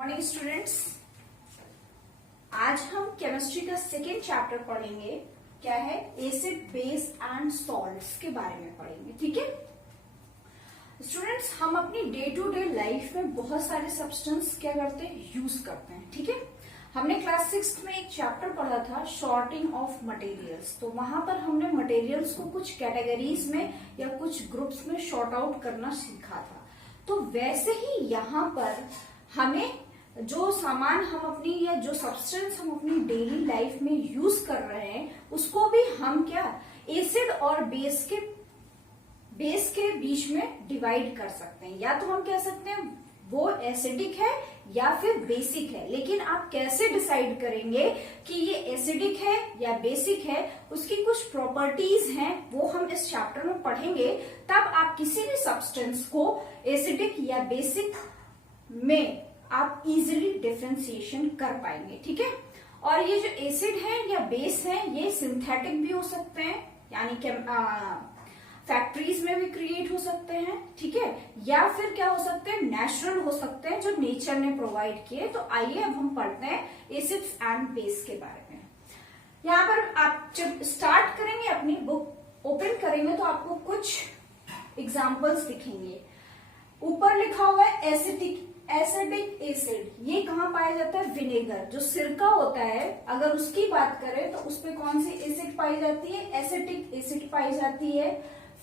Morning students, आज हम chemistry का सेकेंड चैप्टर पढ़ेंगे। क्या है? एसिड, बेस एंड सॉल्ट्स के बारे में पढ़ेंगे। ठीक है स्टूडेंट्स, हम अपनी डे टू डे लाइफ में बहुत सारे सब्सटेंस क्या करते हैं, यूज करते हैं। ठीक है, हमने क्लास 6 में एक चैप्टर पढ़ा था सॉर्टिंग ऑफ मटेरियल्स। तो वहां पर हमने मटेरियल्स को कुछ कैटेगरीज में या कुछ ग्रुप्स में सॉर्ट आउट करना सीखा था। तो वैसे ही यहाँ पर हमें जो सामान हम अपनी या जो सब्सटेंस हम अपनी डेली लाइफ में यूज कर रहे हैं उसको भी हम क्या एसिड और बेस के बीच में डिवाइड कर सकते हैं। या तो हम कह सकते हैं वो एसिडिक है या फिर बेसिक है, लेकिन आप कैसे डिसाइड करेंगे कि ये एसिडिक है या बेसिक है, उसकी कुछ प्रॉपर्टीज हैं वो हम इस चैप्टर में पढ़ेंगे। तब आप किसी भी सब्सटेंस को एसिडिक या बेसिक में आप इजीली डिफरेंशिएशन कर पाएंगे। ठीक है, और ये जो एसिड है या बेस है ये सिंथेटिक भी हो सकते हैं, यानी कि फैक्ट्रीज में भी क्रिएट हो सकते हैं। ठीक है, या फिर क्या हो सकते हैं, नेचुरल हो सकते हैं जो नेचर ने प्रोवाइड किए। तो आइए अब हम पढ़ते हैं एसिड्स एंड बेस के बारे में। यहाँ पर आप जब स्टार्ट करेंगे, अपनी बुक ओपन करेंगे तो आपको कुछ एग्जाम्पल्स दिखेंगे। ऊपर लिखा हुआ है एसिडिक एसिड। ये कहाँ पाया जाता है? विनेगर, जो सिरका होता है, अगर उसकी बात करें तो उसमें कौन सी एसिड पाई जाती है? एसिटिक एसिड पाई जाती है।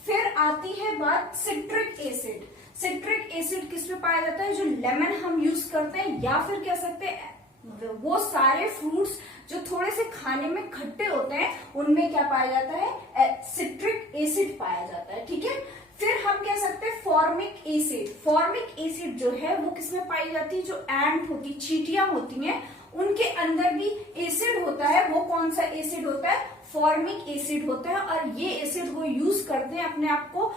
फिर आती है बात सिट्रिक एसिड। सिट्रिक एसिड किस में पाया जाता है? जो लेमन हम यूज करते हैं, या फिर कह सकते हैं वो सारे फ्रूट्स जो थोड़े से खाने में खट्टे होते हैं उनमें क्या पाया जाता है? सिट्रिक एसिड पाया जाता है। ठीक है, फिर हम कह सकते हैं फॉर्मिक एसिड। फॉर्मिक एसिड जो है वो किसमें पाई जाती है? जो एंट होती, चींटियां होती हैं, उनके अंदर भी एसिड होता है। वो कौन सा एसिड होता है? फॉर्मिक एसिड होता है। और ये एसिड वो यूज करते हैं अपने आप को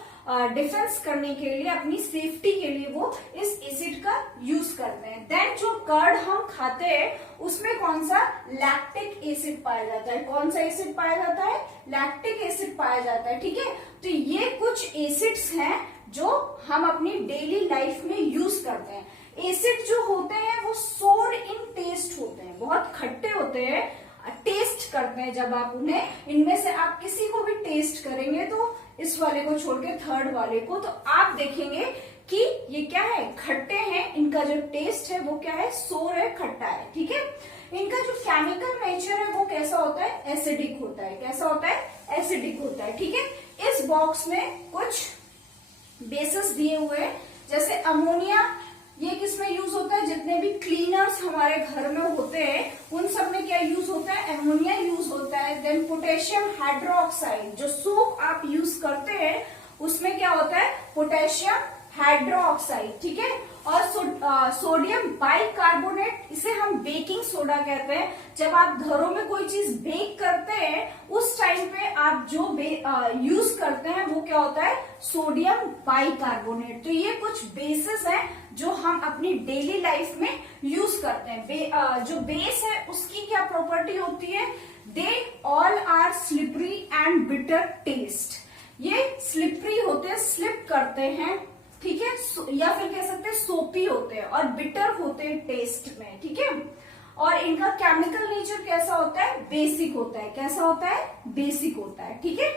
डिफेंस करने के लिए, अपनी सेफ्टी के लिए वो इस एसिड का यूज करते हैं। देन जो कर्ड हम खाते हैं उसमें कौन सा? लैक्टिक एसिड पाया जाता है। कौन सा एसिड पाया जाता है? लैक्टिक एसिड पाया जाता है। ठीक है, तो ये कुछ एसिड्स हैं जो हम अपनी डेली लाइफ में यूज करते हैं। एसिड जो होते हैं वो सोर इन टेस्ट होते हैं, बहुत खट्टे होते हैं, टेस्ट करते हैं जब आप उन्हें। इनमें से आप किसी को भी टेस्ट करेंगे तो इस वाले को छोड़ के थर्ड वाले को, तो आप देखेंगे कि ये क्या है? खट्टे हैं। इनका जो टेस्ट है वो क्या है? सोर है, खट्टा है। ठीक है, इनका जो केमिकल नेचर है वो कैसा होता है? एसिडिक होता है। कैसा होता है? एसिडिक होता है। ठीक है, इस बॉक्स में कुछ बेसिस दिए हुए हैं, जैसे अमोनिया। ये किसमें यूज होता है? जितने भी क्लीनर्स हमारे घर में होते हैं उन सब में क्या यूज होता है? अमोनिया यूज होता है। देन पोटेशियम हाइड्रोक्साइड, जो सोप आप यूज करते हैं उसमें क्या होता है? Potassium hydroxide. ठीक है, और सोडियम बाइकार्बोनेट, इसे हम बेकिंग सोडा कहते हैं। जब आप घरों में कोई चीज बेक करते हैं उस टाइम पे आप जो यूज करते हैं वो क्या होता है? Sodium bicarbonate. तो ये कुछ बेसिस हैं जो हम अपनी डेली लाइफ में यूज करते हैं। जो बेस है उसकी क्या प्रॉपर्टी होती है? They all are slippery and bitter taste. ये स्लिपरी होते हैं, स्लिप करते हैं। ठीक है, या फिर कह सकते हैं सोपी होते हैं, और बिटर होते हैं टेस्ट में। ठीक है, और इनका केमिकल नेचर कैसा होता है? बेसिक होता है। कैसा होता है? बेसिक होता है। ठीक है,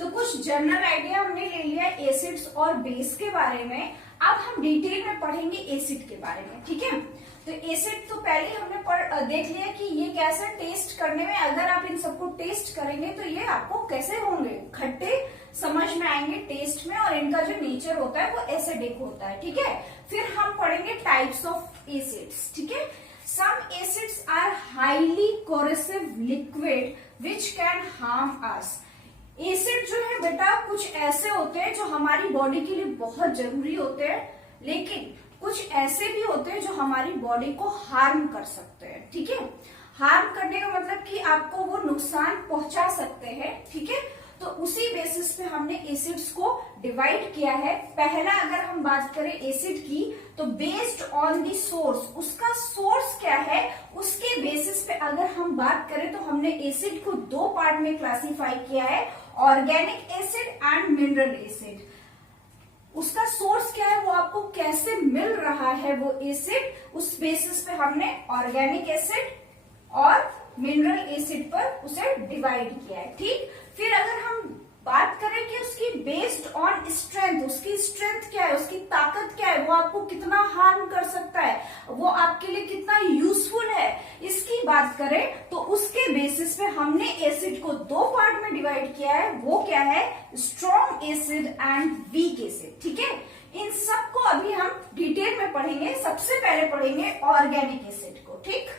तो कुछ जनरल आइडिया हमने ले लिया एसिड्स और बेस के बारे में। अब हम डिटेल में पढ़ेंगे एसिड के बारे में। ठीक है, तो एसिड तो पहले हमने देख लिया कि ये कैसा टेस्ट करने में, अगर आप इन सबको टेस्ट करेंगे तो ये आपको कैसे होंगे? खट्टे समझ में आएंगे टेस्ट में, और इनका जो नेचर होता है वो एसिडिक होता है। ठीक है, फिर हम पढ़ेंगे टाइप्स ऑफ एसिड्स। ठीक है, some acids are highly corrosive liquid which can harm us. Acid जो है बेटा कुछ ऐसे होते हैं जो हमारी बॉडी के लिए बहुत जरूरी होते हैं, लेकिन कुछ ऐसे भी होते हैं जो हमारी बॉडी को हार्म कर सकते हैं। ठीक है, हार्म करने का मतलब कि आपको वो नुकसान पहुंचा सकते हैं। ठीक है, तो उसी बेसिस पे हमने एसिड्स को डिवाइड किया है। पहला अगर हम बात करें एसिड की, तो बेस्ड ऑन दी सोर्स, उसका सोर्स क्या है उसके बेसिस पे अगर हम बात करें तो हमने एसिड को दो पार्ट में क्लासिफाई किया है, organic acid and mineral acid. उसका सोर्स क्या है, वो आपको कैसे मिल रहा है वो एसिड, उस बेसिस पे हमने ऑर्गेनिक एसिड और मिनरल एसिड पर उसे डिवाइड किया है। ठीक, फिर अगर हम बात करें कि उसकी बेस्ड ऑन स्ट्रेंथ, उसकी स्ट्रेंथ क्या है, उसकी ताकत क्या है, वो आपको कितना हार्म कर सकता है, वो आपके लिए कितना यूजफुल है, इसकी बात करें तो उसके बेसिस पे हमने एसिड को दो पार्ट में डिवाइड किया है। वो क्या है, strong acid and weak acid. ठीक है, इन सबको अभी हम डिटेल में पढ़ेंगे। सबसे पहले पढ़ेंगे ऑर्गेनिक एसिड को। ठीक,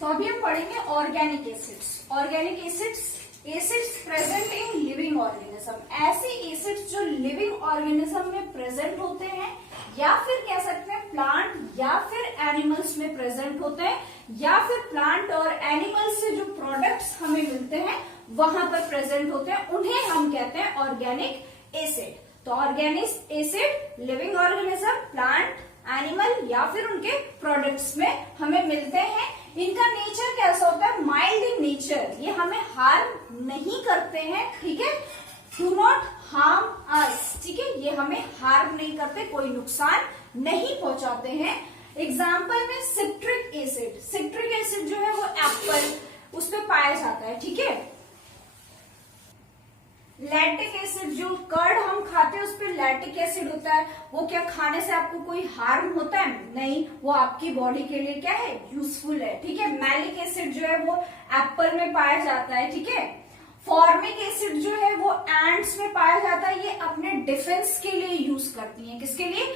तो अभी हम पढ़ेंगे organic acids. Organic acids present in living organism, ऐसे एसिड्स जो लिविंग ऑर्गेनिज्म में प्रेजेंट होते हैं, या फिर कह सकते हैं प्लांट या फिर एनिमल्स में प्रेजेंट होते हैं, या फिर प्लांट और एनिमल्स से जो प्रोडक्ट्स हमें मिलते हैं वहां पर प्रेजेंट होते हैं, उन्हें हम कहते हैं ऑर्गेनिक एसिड। तो organic acid living organism, plant, animal या फिर उनके प्रोडक्ट्स में हमें मिलते हैं। इनका नेचर कैसा होता है, माइल्ड इन नेचर, ये हमें हार्म नहीं करते हैं। ठीक है, डू नॉट हार्म अस। ठीक है, ये हमें हार्म नहीं करते, कोई नुकसान नहीं पहुंचाते हैं। एग्जाम्पल में सिट्रिक एसिड, सिट्रिक एसिड जो है वो एप्पल उस पर पाया जाता है। ठीक है, लैक्टिक एसिड जो कर्ड हम खाते हैं उस पर लैक्टिक एसिड होता है, वो क्या खाने से आपको कोई हार्म होता है, नहीं, वो आपकी बॉडी के लिए क्या है, यूजफुल है। ठीक है, मैलिक एसिड जो है वो एप्पल में पाया जाता है। ठीक है, फॉर्मिक एसिड जो है वो एंट्स में पाया जाता है, ये अपने डिफेंस के लिए यूज करती हैं। किसके लिए,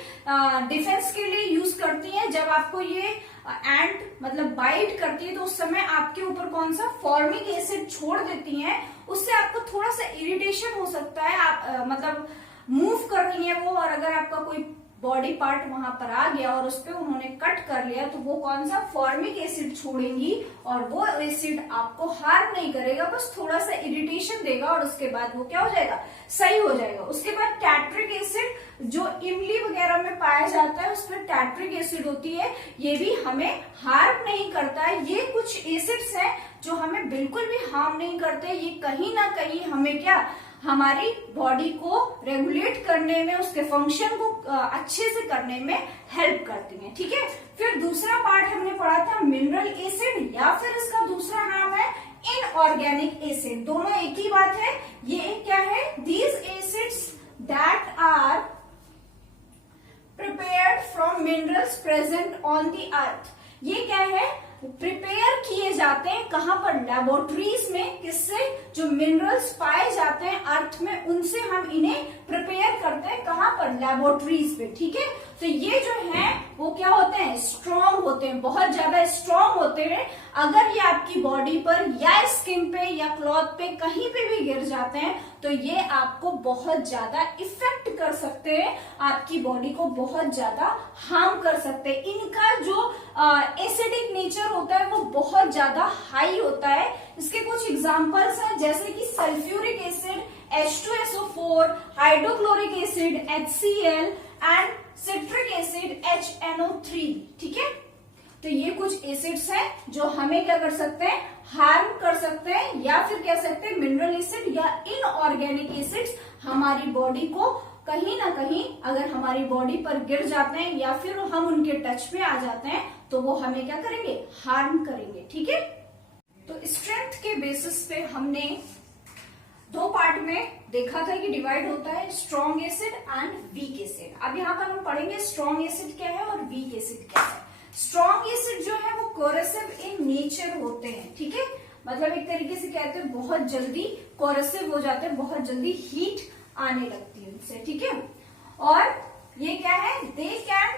डिफेंस के लिए यूज करती हैं। जब आपको ये एंट मतलब बाइट करती है तो उस समय आपके ऊपर कौन सा फॉर्मिक एसिड छोड़ देती हैं, उससे आपको थोड़ा सा इरिटेशन हो सकता है, आप मतलब मूव कर रही है वो, और अगर आपका कोई बॉडी पार्ट वहां पर आ गया और उस पर उन्होंने कट कर लिया तो वो कौन सा फॉर्मिक एसिड छोड़ेंगी, और वो एसिड आपको हार्म नहीं करेगा, बस थोड़ा सा इरिटेशन देगा और उसके बाद वो क्या हो जाएगा, सही हो जाएगा। उसके बाद टैट्रिक एसिड जो इमली वगैरह में पाया जाता है उसमें टैट्रिक एसिड होती है, ये भी हमें हार्म नहीं करता है। ये कुछ एसिड्स हैं जो हमें बिल्कुल भी हार्म नहीं करते, ये कहीं ना कहीं हमें क्या, हमारी बॉडी को रेगुलेट करने में, उसके फंक्शन को अच्छे से करने में हेल्प करती हैं। ठीक है, फिर दूसरा पार्ट हमने पढ़ा था मिनरल एसिड, या फिर इसका दूसरा नाम है इनऑर्गेनिक एसिड। दोनों एक ही बात है। ये क्या है, these acids that are prepared from minerals present on the earth. ये क्या है, प्रिपेयर किए जाते हैं कहां पर, लेबोरेटरीज में। किससे, जो मिनरल्स पाए जाते हैं अर्थ में उनसे हम इन्हें प्रिपेयर करते हैं, कहां पर, लेबोरेटरीज पे। ठीक है, तो ये जो है वो क्या होते हैं, स्ट्रॉन्ग होते हैं, बहुत ज्यादा स्ट्रॉन्ग होते हैं। अगर ये आपकी बॉडी पर या स्किन पे या क्लॉथ पे कहीं पे भी गिर जाते हैं तो ये आपको बहुत ज्यादा इफेक्ट कर सकते हैं, आपकी बॉडी को बहुत ज्यादा हार्म कर सकते हैं। इनका जो एसिडिक नेचर होता है वो बहुत ज्यादा हाई होता है। इसके कुछ एग्जांपल्स हैं, जैसे कि sulphuric acid H2SO4, hydrochloric acid HCl and citric acid HNO3। ठीक है, तो ये कुछ एसिड्स हैं जो हमें क्या कर सकते हैं, हार्म कर सकते हैं, या फिर कह सकते हैं मिनरल एसिड या इनऑर्गेनिक एसिड्स हमारी बॉडी को कहीं ना कहीं अगर हमारी बॉडी पर गिर जाते हैं या फिर हम उनके टच में आ जाते हैं तो वो हमें क्या करेंगे, हार्म करेंगे। ठीक है, तो स्ट्रेंथ के बेसिस पे हमने दो पार्ट में देखा था कि डिवाइड होता है strong acid and weak acid. अब यहाँ पर हम पढ़ेंगे स्ट्रॉन्ग एसिड क्या है और वीक एसिड क्या है। स्ट्रॉन्ग एसिड जो है वो कोरेसिव इन नेचर होते हैं। ठीक है, मतलब एक तरीके से कहते हैं बहुत जल्दी कोरेसिव हो जाते हैं, बहुत जल्दी हीट आने लगती है उनसे। ठीक है, और ये क्या है, they can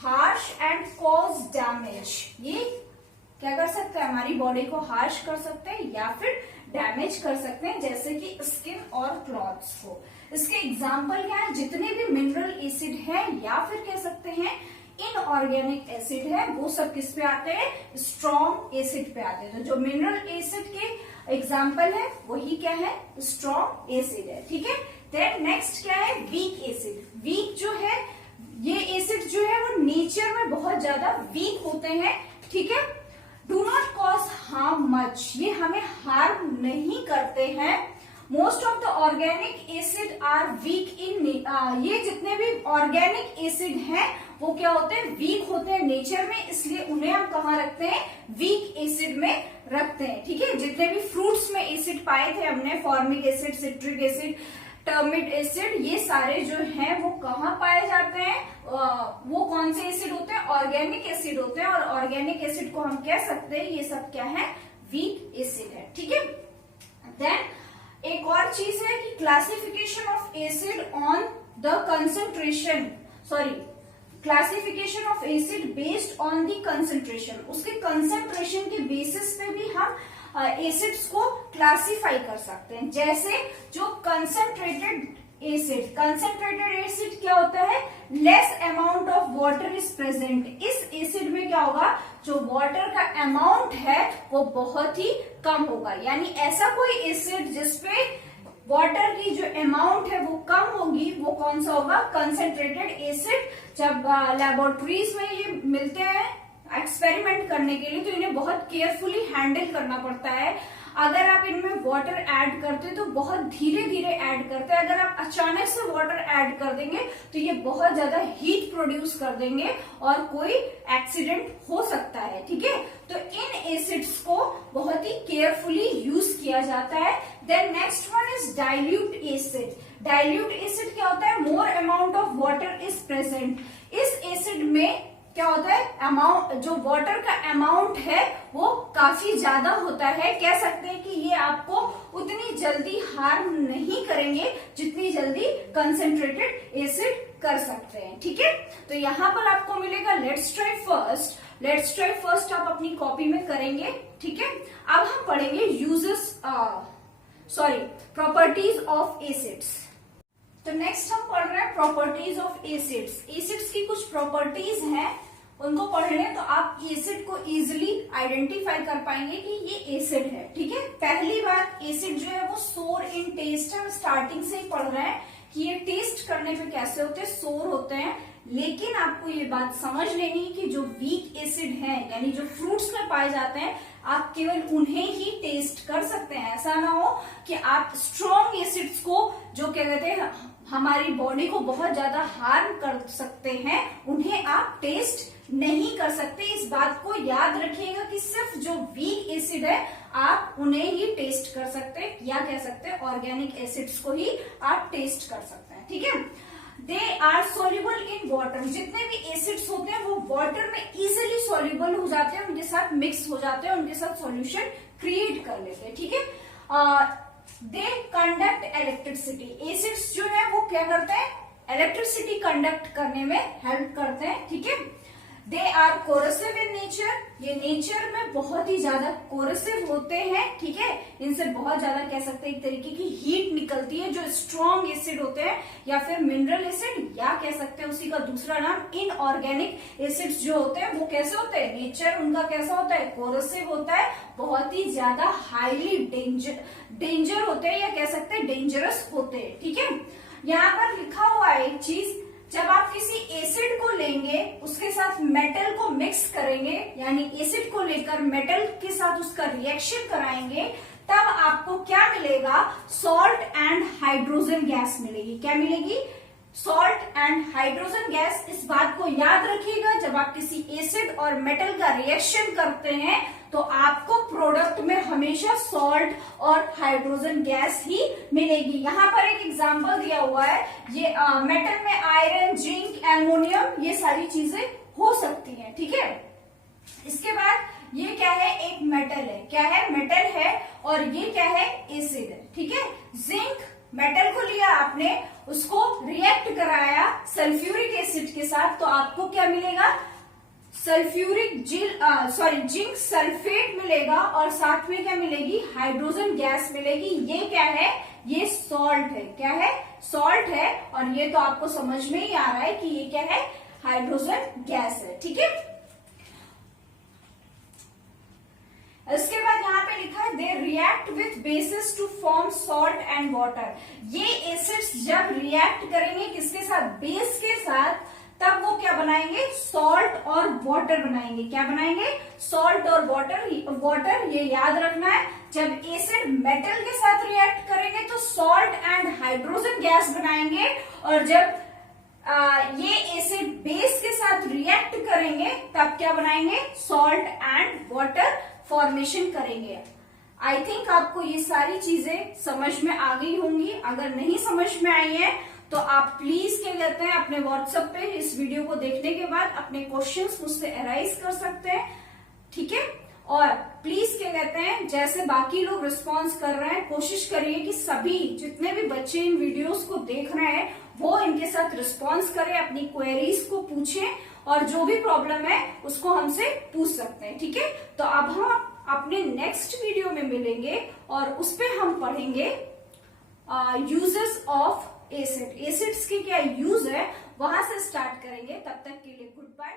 harsh and cause damage. ये क्या कर सकते हैं, हमारी बॉडी को हार्श कर सकते हैं या फिर डैमेज कर सकते हैं, जैसे कि स्किन और क्लॉथ्स को। इसके एग्जाम्पल क्या है, जितने भी मिनरल एसिड है या फिर कह सकते हैं इनऑर्गेनिक एसिड है, वो सब किस पे आते हैं, स्ट्रॉन्ग एसिड पे आते हैं। तो जो मिनरल एसिड के एग्जाम्पल है वही क्या है, स्ट्रॉन्ग एसिड है। ठीक है, देन नेक्स्ट क्या है, वीक एसिड। वीक जो है, ये एसिड जो है वो नेचर में बहुत ज्यादा वीक होते हैं। ठीक है, do not cause harm much, ये हमें हार्म नहीं करते हैं, most of the organic acid are weak in, ये जितने भी ऑर्गेनिक एसिड हैं वो क्या होते हैं, वीक होते हैं नेचर में, इसलिए उन्हें हम कहाँ रखते हैं, वीक एसिड में रखते हैं। ठीक है, जितने भी फ्रूट्स में एसिड पाए थे हमने, फॉर्मिक एसिड, सिट्रिक एसिड, टर्मिड एसिड, ये सारे जो हैं वो कहाँ पाए जाते हैं, वो कौन से एसिड होते हैं, ऑर्गेनिक एसिड होते हैं। और ऑर्गेनिक एसिड को हम कह सकते हैं ये सब क्या है, वीक एसिड है। ठीक है, देन एक और चीज है कि classification of acid on the concentration, classification of acid based on the concentration, उसके कंसेंट्रेशन के बेसिस पे भी हम एसिड्स को क्लासिफाई कर सकते हैं। जैसे जो कंसेंट्रेटेड एसिड क्या होता है, less amount of water is present, इस एसिड में क्या होगा, जो वाटर का अमाउंट है वो बहुत ही कम होगा। यानी ऐसा कोई एसिड जिसपे वाटर की जो अमाउंट है वो कम होगी, वो कौन सा होगा, कंसेंट्रेटेड एसिड। जब लैबोरेटरीज में ये मिलते हैं एक्सपेरिमेंट करने के लिए तो इन्हें बहुत केयरफुली हैंडल करना पड़ता है। अगर आप इनमें वाटर ऐड करते हैं तो बहुत धीरे धीरे ऐड करते हैं, अगर आप अचानक से वाटर ऐड कर देंगे तो ये बहुत ज्यादा हीट प्रोड्यूस कर देंगे और कोई एक्सीडेंट हो सकता है। ठीक है, तो इन एसिड्स को बहुत ही केयरफुली यूज किया जाता है। Then next one is dilute acid. Dilute acid क्या होता है, more amount of water is present, इस एसिड में क्या होता है, अमाउंट, जो वाटर का अमाउंट है वो काफी ज्यादा होता है। कह सकते हैं कि ये आपको उतनी जल्दी हार्म नहीं करेंगे जितनी जल्दी कंसेंट्रेटेड एसिड कर सकते हैं। ठीक है, तो यहाँ पर आपको मिलेगा let's try first. Let's try first आप अपनी कॉपी में करेंगे। ठीक है, अब हम पढ़ेंगे प्रॉपर्टीज ऑफ एसिड्स। तो नेक्स्ट हम पढ़ रहे हैं प्रॉपर्टीज ऑफ एसिड्स। एसिड्स की कुछ प्रॉपर्टीज हैं, उनको पढ़ रहे हैं तो आप एसिड को इजीली आइडेंटिफाई कर पाएंगे कि ये एसिड है। ठीक है, पहली बात, एसिड जो है वो सोर इन टेस्ट है। स्टार्टिंग से ही पढ़ रहे हैं कि ये टेस्ट करने पे कैसे होते हैं, सोर होते हैं। लेकिन आपको ये बात समझ लेनी है कि जो वीक एसिड है, यानी जो फ्रूट्स में पाए जाते हैं, आप केवल उन्हें ही टेस्ट कर सकते हैं। ऐसा ना हो कि आप स्ट्रॉन्ग एसिड्स को, जो क्या कहते हैं हमारी बॉडी को बहुत ज्यादा हार्म कर सकते हैं, उन्हें आप टेस्ट नहीं कर सकते। इस बात को याद रखिएगा कि सिर्फ जो वीक एसिड है आप उन्हें ही टेस्ट कर सकते हैं, या कह सकते हैं ऑर्गेनिक एसिड्स को ही आप टेस्ट कर सकते हैं। ठीक है, they are soluble in water, जितने भी एसिड्स होते हैं वो वाटर में इजिली सोल्यूबल हो जाते हैं, उनके साथ मिक्स हो जाते हैं, उनके साथ सॉल्यूशन क्रिएट कर लेते हैं। ठीक है, दे कंडक्ट इलेक्ट्रिसिटी, एसिड्स जो है वो क्या करते हैं, इलेक्ट्रिसिटी कंडक्ट करने में हेल्प करते हैं। ठीक है, they are corrosive in nature, ये नेचर में बहुत ही ज्यादा कोरोसिव होते हैं। ठीक है, इनसे बहुत ज्यादा कह सकते हैं एक तरीके की हीट निकलती है। जो स्ट्रॉन्ग एसिड होते हैं या फिर मिनरल एसिड, या कह सकते हैं उसी का दूसरा नाम इनऑर्गेनिक एसिड्स जो होते हैं वो कैसे होते हैं, नेचर उनका कैसा होता है, कोरोसिव होता है, बहुत ही ज्यादा हाईली डेंजर होते हैं, या कह सकते हैं डेंजरस होते हैं। ठीक है, यहाँ पर लिखा हुआ है एक चीज, जब आप किसी एसिड को लेंगे उसके साथ मेटल को मिक्स करेंगे, यानी एसिड को लेकर मेटल के साथ उसका रिएक्शन कराएंगे, तब आपको क्या मिलेगा, सॉल्ट एंड हाइड्रोजन गैस मिलेगी। क्या मिलेगी, सॉल्ट एंड हाइड्रोजन गैस। इस बात को याद रखिएगा, जब आप किसी एसिड और मेटल का रिएक्शन करते हैं तो आपको प्रोडक्ट में हमेशा सॉल्ट और हाइड्रोजन गैस ही मिलेगी। यहाँ पर एक एग्जांपल दिया हुआ है, ये मेटल में आयरन, जिंक, एल्युमिनियम, ये सारी चीजें हो सकती हैं। ठीक है, इसके बाद ये क्या है, एक मेटल है, क्या है, मेटल है, और ये क्या है, एसिड है। ठीक है, जिंक, मेटल को लिया आपने, उसको रिएक्ट कराया सल्फ्यूरिक एसिड के साथ, तो आपको क्या मिलेगा, जिंक सल्फेट मिलेगा, और साथ में क्या मिलेगी, हाइड्रोजन गैस मिलेगी। ये क्या है, ये सॉल्ट है। क्या है, सॉल्ट है, और ये तो आपको समझ में ही आ रहा है कि ये क्या है, हाइड्रोजन गैस है। ठीक है, इसके बाद यहाँ पे लिखा है they react with bases to form salt and water. ये एसिड्स जब रिएक्ट करेंगे किसके साथ, बेस के साथ, तब वो क्या बनाएंगे, सॉल्ट और वाटर बनाएंगे। क्या बनाएंगे, सॉल्ट और वाटर। ये याद रखना है, जब एसिड मेटल के साथ रिएक्ट करेंगे तो गैस बनाएंगे और जब ये एसिड बेस के साथ रिएक्ट करेंगे तब क्या बनाएंगे, सॉल्ट एंड वाटर फॉर्मेशन करेंगे। आई थिंक आपको ये सारी चीजें समझ में आ गई होंगी। अगर नहीं समझ में आई है तो आप प्लीज क्या कहते हैं अपने व्हाट्सएप पे इस वीडियो को देखने के बाद अपने क्वेश्चंस मुझसे अराइज कर सकते हैं, ठीक है। और प्लीज क्या कहते हैं जैसे बाकी लोग रिस्पॉन्स कर रहे हैं, कोशिश करिए कि सभी जितने भी बच्चे इन वीडियोस को देख रहे हैं वो इनके साथ रिस्पॉन्स करें, अपनी क्वेरीज को पूछें और जो भी प्रॉब्लम है उसको हमसे पूछ सकते हैं, ठीक है। तो अब हम अपने नेक्स्ट वीडियो में मिलेंगे और उस पे हम पढ़ेंगे यूजेस ऑफ एसिड, एसिड्स के क्या यूज है वहां से स्टार्ट करेंगे। तब तक के लिए गुड बाय।